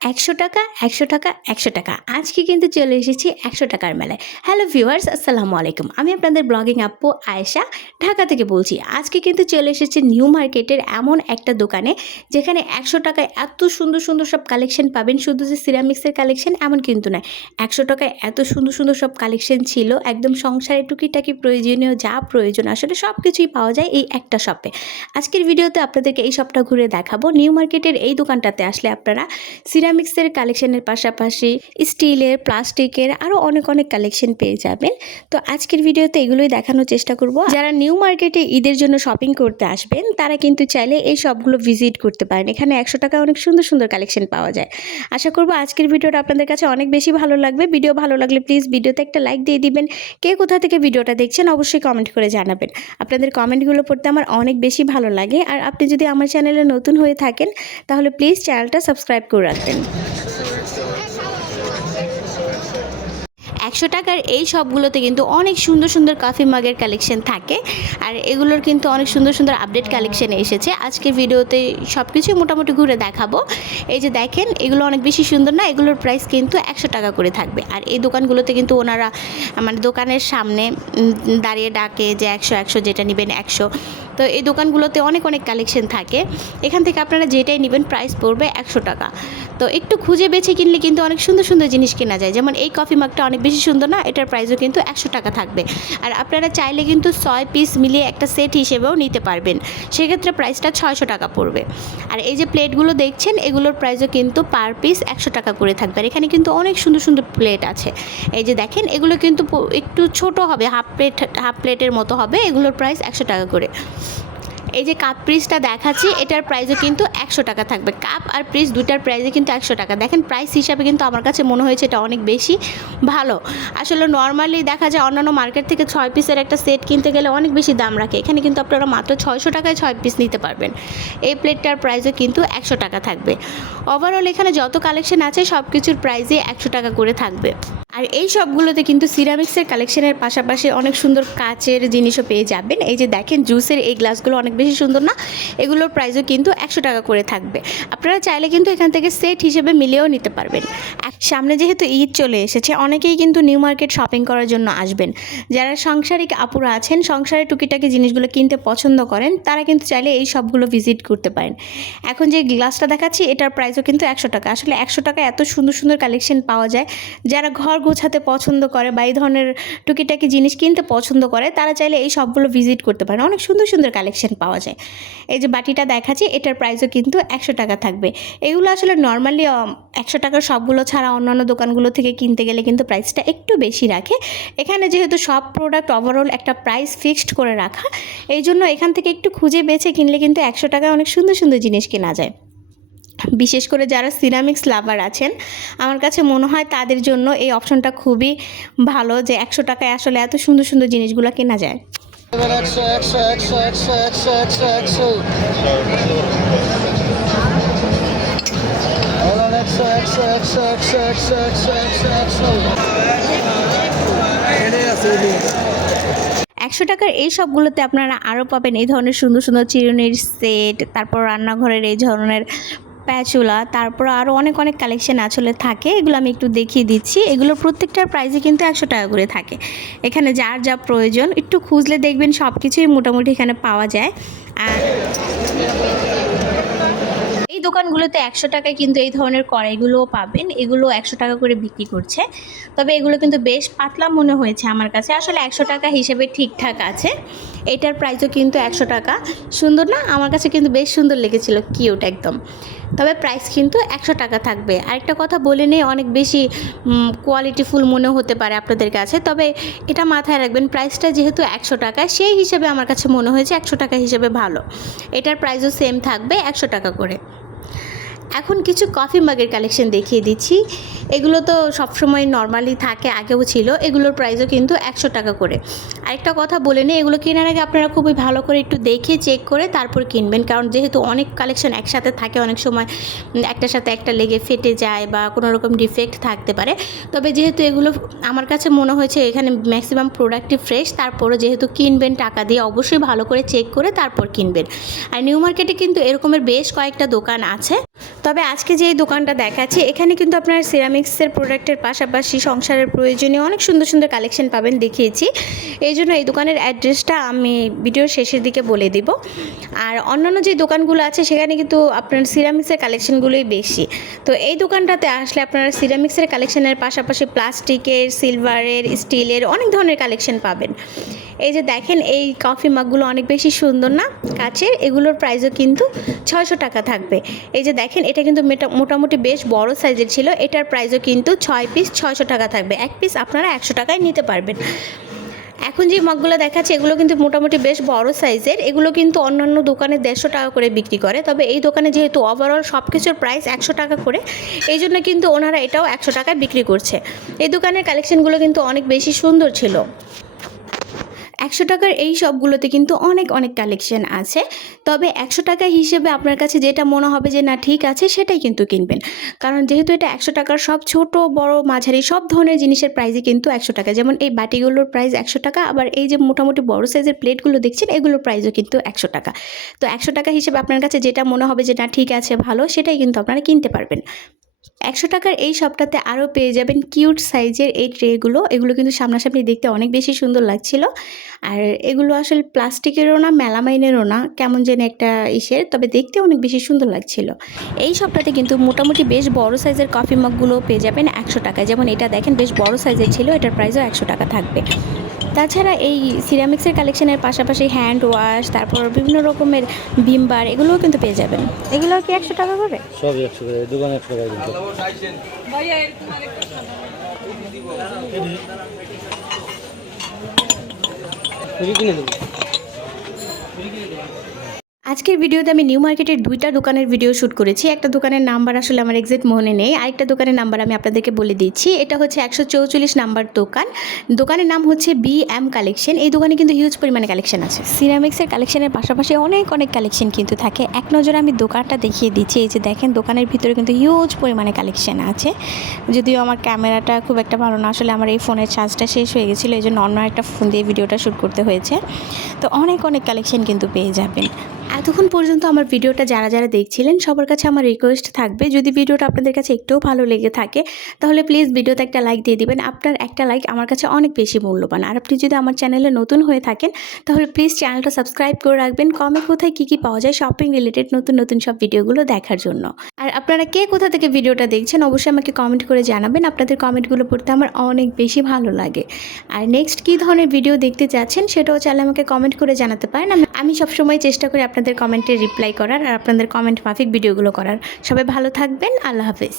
একশো টাকা একশো টাকা একশো টাকা। আজকে কিন্তু চলে এসেছি একশো টাকার মেলায়। হ্যালো ভিউয়ার্স আসসালামু আলাইকুম। আমি আপনাদের ব্লগিং আপু আয়েশা, ঢাকা থেকে বলছি, আজকে কিন্তু চলে এসেছি নিউ মার্কেটের এমন একটা দোকানে, যেখানে একশো টাকায় এত সুন্দর সুন্দর সব কালেকশন পাবেন। শুধু যে সিরামিক্সের কালেকশন এমন কিন্তু নয়, একশো টাকায় এত সুন্দর সুন্দর সব কালেকশন ছিল। একদম সংসারে টুকিটাকি প্রয়োজনীয় যা প্রয়োজন আসলে সব কিছুই পাওয়া যায় এই একটা শপে আজকের ভিডিওতে আপনাদেরকে এই শপটা ঘুরে দেখাবো। নিউ মার্কেটের এই দোকানটাতে আসলে আপনারা সিরামিক্সের কালেকশনের পাশাপাশি স্টিলের প্লাস্টিকের আরও অনেক অনেক কালেকশন পেয়ে যাবেন। তো আজকের ভিডিওতে এগুলোই দেখানোর চেষ্টা করব। যারা নিউ মার্কেটে ঈদের জন্য শপিং করতে আসবেন, তারা কিন্তু চাইলে এই সবগুলো ভিজিট করতে পারেন। এখানে একশো টাকা অনেক সুন্দর সুন্দর কালেকশন পাওয়া যায়। আশা করব আজকের ভিডিওটা আপনাদের কাছে অনেক বেশি ভালো লাগবে। ভিডিও ভালো লাগলে প্লিজ ভিডিওতে একটা লাইক দিয়ে দিবেন। কে কোথা থেকে ভিডিওটা দেখছেন অবশ্যই কমেন্ট করে জানাবেন। আপনাদের কমেন্টগুলো পড়তে আমার অনেক বেশি ভালো লাগে। আর আপনি যদি আমার চ্যানেলে নতুন হয়ে থাকেন, তাহলে প্লিজ চ্যানেলটা সাবস্ক্রাইব করে রাখবেন। একশো টাকার এই সবগুলোতে কিন্তু অনেক সুন্দর সুন্দর কফি মাগের কালেকশন থাকে। আর এগুলোর কিন্তু অনেক সুন্দর সুন্দর আপডেট কালেকশন এসেছে। আজকের ভিডিওতে সব কিছুই মোটামুটি ঘুরে দেখাবো। এই যে দেখেন, এগুলো অনেক বেশি সুন্দর না, এগুলোর প্রাইস কিন্তু একশো টাকা করে থাকবে। আর এই দোকানগুলোতে কিন্তু ওনারা মানে দোকানের সামনে দাঁড়িয়ে ডাকে যে একশো একশো যেটা নেবেন একশো। তো এই দোকানগুলোতে অনেক অনেক কালেকশন থাকে। এখান থেকে আপনারা যেটাই নেবেন প্রাইস পড়বে একশো টাকা। তো একটু খুঁজে বেছে কিনলে কিন্তু অনেক সুন্দর সুন্দর জিনিস কেনা যায়। যেমন এই কফি মাগটা অনেক বেশি সুন্দর না, এটার প্রাইসও কিন্তু একশো টাকা থাকবে। আর আপনারা চাইলে কিন্তু ছয় পিস মিলিয়ে একটা সেট হিসেবেও নিতে পারবেন। সেক্ষেত্রে প্রাইসটা ছয়শো টাকা পড়বে। আর এই যে প্লেটগুলো দেখছেন, এগুলোর প্রাইসও কিন্তু পার পিস একশো টাকা করে থাকবে। আর এখানে কিন্তু অনেক সুন্দর সুন্দর প্লেট আছে। এই যে দেখেন, এগুলো কিন্তু একটু ছোট হবে হাফ প্লেট হাফ প্লেটের মতো হবে। এগুলোর প্রাইস একশো টাকা করে। এই যে কাপ পিসটা দেখাচ্ছি, এটার প্রাইসও কিন্তু একশো টাকা থাকবে। কাপ আর পিস দুটার প্রাইসে কিন্তু একশো টাকা। দেখেন প্রাইস হিসাবে কিন্তু আমার কাছে মনে হয়েছে এটা অনেক বেশি ভালো। আসলে নর্মালি দেখা যায় অন্যান্য মার্কেট থেকে ছয় পিসের একটা সেট কিনতে গেলে অনেক বেশি দাম রাখে। এখানে কিন্তু আপনারা মাত্র ছয়শো টাকায় ছয় পিস নিতে পারবেন। এই প্লেটটার প্রাইসও কিন্তু একশো টাকা থাকবে। ওভারঅল এখানে যত কালেকশন আছে সব কিছুর প্রাইসই একশো টাকা করে থাকবে। আর এই সবগুলোতে কিন্তু সিরামিক্সের কালেকশনের পাশাপাশি অনেক সুন্দর কাচের জিনিসও পেয়ে যাবেন। এই যে দেখেন জুসের এই গ্লাসগুলো অনেক বেশি সুন্দর না? এগুলোর প্রাইসও কিন্তু একশো টাকা করে থাকবে। আপনারা চাইলে কিন্তু এখান থেকে সেট হিসেবে মিলিয়েও নিতে পারবেন। সামনে যেহেতু ঈদ চলে এসেছে, অনেকেই কিন্তু নিউ মার্কেট শপিং করার জন্য আসবেন। যারা সাংসারিক আপুরা আছেন, সংসারের টুকিটাকি জিনিসগুলো কিনতে পছন্দ করেন, তারা কিন্তু চাইলে এই সবগুলো ভিজিট করতে পারেন। এখন যে গ্লাসটা দেখাচ্ছি, এটার প্রাইসও কিন্তু একশো টাকা। আসলে একশো টাকা এত সুন্দর সুন্দর কালেকশন পাওয়া যায়। যারা ঘর গোছাতে পছন্দ করে বা এই ধরনের টুকিটাকি জিনিস কিনতে পছন্দ করে, তারা চাইলে এই সবগুলো ভিজিট করতে পারে অনেক সুন্দর সুন্দর কালেকশন পাওয়া যায়। এই যে বাটিটা দেখাচ্ছি, এটার প্রাইসও কিন্তু একশো টাকা থাকবে। এগুলো আসলে নর্মালি একশো টাকার সবগুলো ছাড়া অন্যান্য দোকানগুলো থেকে কিনতে গেলে কিন্তু প্রাইসটা একটু বেশি রাখে। এখানে যেহেতু সব প্রোডাক্ট ওভারঅল একটা প্রাইস ফিক্সড করে রাখা, এই জন্য এখান থেকে একটু খুঁজে বেছে কিনলে কিন্তু একশো টাকায় অনেক সুন্দর সুন্দর জিনিস কেনা যায়। বিশেষ করে যারা সিরামিক্স লাভার আছেন আমার কাছে মনে হয় তাদের জন্য এই অপশনটা খুবই ভালো যে একশো টাকায় আসলে এত সুন্দর সুন্দর জিনিসগুলো কেনা যায় একশো একশো একশো একশো একশো একশো একশো একশো একশো একশো একশো একশো একশো একশো একশো এটাই আছে এটাই একশো টাকার এই সবগুলোতে আপনারা আরও পাবেন এই ধরনের সুন্দর সুন্দর চিরুনির সেট তারপর রান্নাঘরের এই ধরনের প্যাচুলা তারপর আরও অনেক অনেক কালেকশন আসলে থাকে, এগুলো আমি একটু দেখিয়ে দিচ্ছি। এগুলো প্রত্যেকটার প্রাইসে কিন্তু একশো টাকা করে থাকে। এখানে যার যা প্রয়োজন, একটু খুঁজলে দেখবেন সব কিছুই মোটামুটি এখানে পাওয়া যায়। আর দোকানগুলোতে একশো টাকায় কিন্তু এই ধরনের কড়াইগুলোও পাবেন। এগুলো একশো টাকা করে বিক্রি করছে। তবে এগুলো কিন্তু বেশ পাতলা মনে হয়েছে আমার কাছে। আসলে একশো টাকা হিসেবে ঠিকঠাক আছে। এটার প্রাইসও কিন্তু একশো টাকা। সুন্দর না? আমার কাছে কিন্তু বেশ সুন্দর লেগেছিল। কিউট একদম। তবে প্রাইস কিন্তু একশো টাকা থাকবে। আরেকটা কথা বলে নেই, অনেক বেশি কোয়ালিটিফুল মনে হতে পারে আপনাদের কাছে। তবে এটা মাথায় রাখবেন প্রাইসটা যেহেতু একশো টাকা, সেই হিসেবে আমার কাছে মনে হয়েছে একশো টাকা হিসেবে ভালো। এটার প্রাইসও সেম থাকবে একশো টাকা করে। এখন কিছু কফি মাগের কালেকশন দেখিয়ে দিচ্ছি। এগুলো তো সবসময় নর্মালি থাকে, আগেও ছিল। এগুলোর প্রাইসও কিন্তু একশো টাকা করে। আরেকটা কথা বলে নিই, এগুলো কেনার আগে আপনারা খুবই ভালো করে একটু দেখে চেক করে তারপর কিনবেন। কারণ যেহেতু অনেক কালেকশন একসাথে থাকে, অনেক সময় একটার সাথে একটা লেগে ফেটে যায় বা কোনো রকম ডিফেক্ট থাকতে পারে। তবে যেহেতু এগুলো আমার কাছে মনে হয়েছে এখানে ম্যাক্সিমাম প্রোডাক্টই ফ্রেশ তারপরও যেহেতু কিনবেন টাকা দিয়ে অবশ্যই ভালো করে চেক করে তারপর কিনবেন। আর নিউ মার্কেটে কিন্তু এরকমের বেশ কয়েকটা দোকান আছে। তবে আজকে যে এই দোকানটা দেখাচ্ছি, এখানে কিন্তু আপনার সিরামিক্সের প্রোডাক্টের পাশাপাশি সংসারের প্রয়োজনীয় অনেক সুন্দর সুন্দর কালেকশন পাবেন দেখিয়েছি। এই জন্য এই দোকানের অ্যাড্রেসটা আমি ভিডিওর শেষের দিকে বলে দিব। আর অন্যান্য যে দোকানগুলো আছে, সেখানে কিন্তু আপনার সিরামিক্সের কালেকশনগুলোই বেশি। তো এই দোকানটাতে আসলে আপনারা সিরামিক্সের কালেকশনের পাশাপাশি প্লাস্টিকের সিলভারের স্টিলের অনেক ধরনের কালেকশন পাবেন। এই যে দেখেন, এই কফি মাগগুলো অনেক বেশি সুন্দর না? কাচের, এগুলোর প্রাইসও কিন্তু ছয়শো টাকা থাকবে। এই যে দেখেন, এটা কিন্তু মেটা- মোটামুটি বেশ বড় সাইজের ছিল। এটার প্রাইসও কিন্তু ছয় পিস ছয়শো টাকা থাকবে। এক পিস আপনারা একশো টাকায় নিতে পারবেন। এখন যে মগগুলো দেখাচ্ছে, এগুলো কিন্তু মোটামুটি বেশ বড় সাইজের এগুলো কিন্তু অন্যান্য দোকানে দেড়শো টাকা করে বিক্রি করে। তবে এই দোকানে যেহেতু ওভারঅল সব কিছুর প্রাইস একশো টাকা করে, এই জন্য কিন্তু ওনারা এটাও একশো টাকায় বিক্রি করছে। এই দোকানের কালেকশনগুলো কিন্তু অনেক বেশি সুন্দর ছিল। একশো টাকার এই সবগুলোতে কিন্তু অনেক অনেক কালেকশন আছে। তবে একশো টাকা হিসেবে আপনার কাছে যেটা মনে হবে যে না, ঠিক আছে, সেটাই কিন্তু কিনবেন। কারণ যেহেতু এটা একশো টাকার সব ছোট, বড়, মাঝারি, সব ধরনের জিনিসের প্রাইসই কিন্তু একশো টাকা। যেমন এই বাটিগুলোর প্রাইস একশো টাকা, আবার এই যে মোটামুটি বড় সাইজের প্লেটগুলো দেখছেন, এগুলোর প্রাইসও কিন্তু একশো টাকা। তো একশো টাকা হিসেবে আপনার কাছে যেটা মনে হবে যে না, ঠিক আছে, ভালো, সেটাই কিন্তু আপনারা কিনতে পারবেন। একশো টাকার এই শপটাতে আরও পেয়ে যাবেন কিউট সাইজের এই ট্রেগুলো। এগুলো কিন্তু সামনাসামনি দেখতে অনেক বেশি সুন্দর লাগছিল। আর এগুলো আসলে প্লাস্টিকেরও না, মেলামাইনেরও না, কেমন যেন একটা ইসের, তবে দেখতে অনেক বেশি সুন্দর লাগছিল। এই শপটাতে কিন্তু মোটামুটি বেশ বড় সাইজের কফি মগগুলো পেয়ে যাবেন একশো টাকা যেমন এটা দেখেন, বেশ বড় সাইজের ছিল, এটার প্রাইসও একশো টাকা থাকবে। তাছাড়া এই সিরামিক্সের কালেকশনের পাশাপাশি হ্যান্ড ওয়াশ তারপর বিভিন্ন রকমের ভিমবার এগুলোও কিন্তু পেয়ে যাবেন। এগুলো কি একশো টাকা করে? সবই একশো করে দোকানে একশো টাকা কিন্তু। কিনে দেবো আজকের ভিডিওতে আমি নিউ মার্কেটের দুইটা দোকানের ভিডিও শ্যুট করেছি। একটা দোকানের নাম্বার আসলে আমার এক্সাক্ট মনে নেই। আরেকটা দোকানের নাম্বার আমি আপনাদেরকে বলে দিচ্ছি। এটা হচ্ছে একশো চৌচল্লিশ নাম্বার দোকান। দোকানের নাম হচ্ছে বি এম কালেকশন এই দোকানে কিন্তু হিউজ পরিমাণে কালেকশন আছে। সিরামিক্সের কালেকশনের পাশাপাশি অনেক অনেক কালেকশন কিন্তু থাকে। এক নজরে আমি দোকানটা দেখিয়ে দিচ্ছি। এই যে দেখেন, দোকানের ভিতরে কিন্তু হিউজ পরিমাণে কালেকশন আছে। যদিও আমার ক্যামেরাটা খুব একটা ভালো না, আসলে আমার এই ফোনের চার্জটা শেষ হয়ে গেছিল। এই জন্য অন্য একটা ফোন দিয়ে ভিডিওটা শ্যুট করতে হয়েছে। তো অনেক অনেক কালেকশন কিন্তু পেয়ে যাবেন। এতক্ষণ পর্যন্ত আমার ভিডিওটা যারা যারা দেখছিলেন, সবার কাছে আমার রিকোয়েস্ট থাকবে। যদি ভিডিওটা আপনাদের কাছে একটুও ভালো লেগে থাকে, তাহলে প্লিজ ভিডিওতে একটা লাইক দিয়ে দিবেন। আপনার একটা লাইক আমার কাছে অনেক বেশি মূল্যবান। আর আপনি যদি আমার চ্যানেলে নতুন হয়ে থাকেন, তাহলে প্লিজ চ্যানেলটা সাবস্ক্রাইব করে রাখবেন। কমে কোথায় কী কী পাওয়া যায় শপিং রিলেটেড নতুন নতুন সব ভিডিওগুলো দেখার জন্য। আর আপনারা কে কোথা থেকে ভিডিওটা দেখছেন, অবশ্যই আমাকে কমেন্ট করে জানাবেন। আপনাদের কমেন্টগুলো পড়তে আমার অনেক বেশি ভালো লাগে। আর নেক্সট কী ধরনের ভিডিও দেখতে চাচ্ছেন, সেটাও চাইলে আমাকে কমেন্ট করে জানাতে পারেন। আমি- সবসময় চেষ্টা করি আপনাদের কমেন্টে রিপ্লাই করার আর আপনাদের কমেন্ট মাফিক ভিডিওগুলো করার। সবাই ভালো থাকবেন আল্লাহ হাফিজ।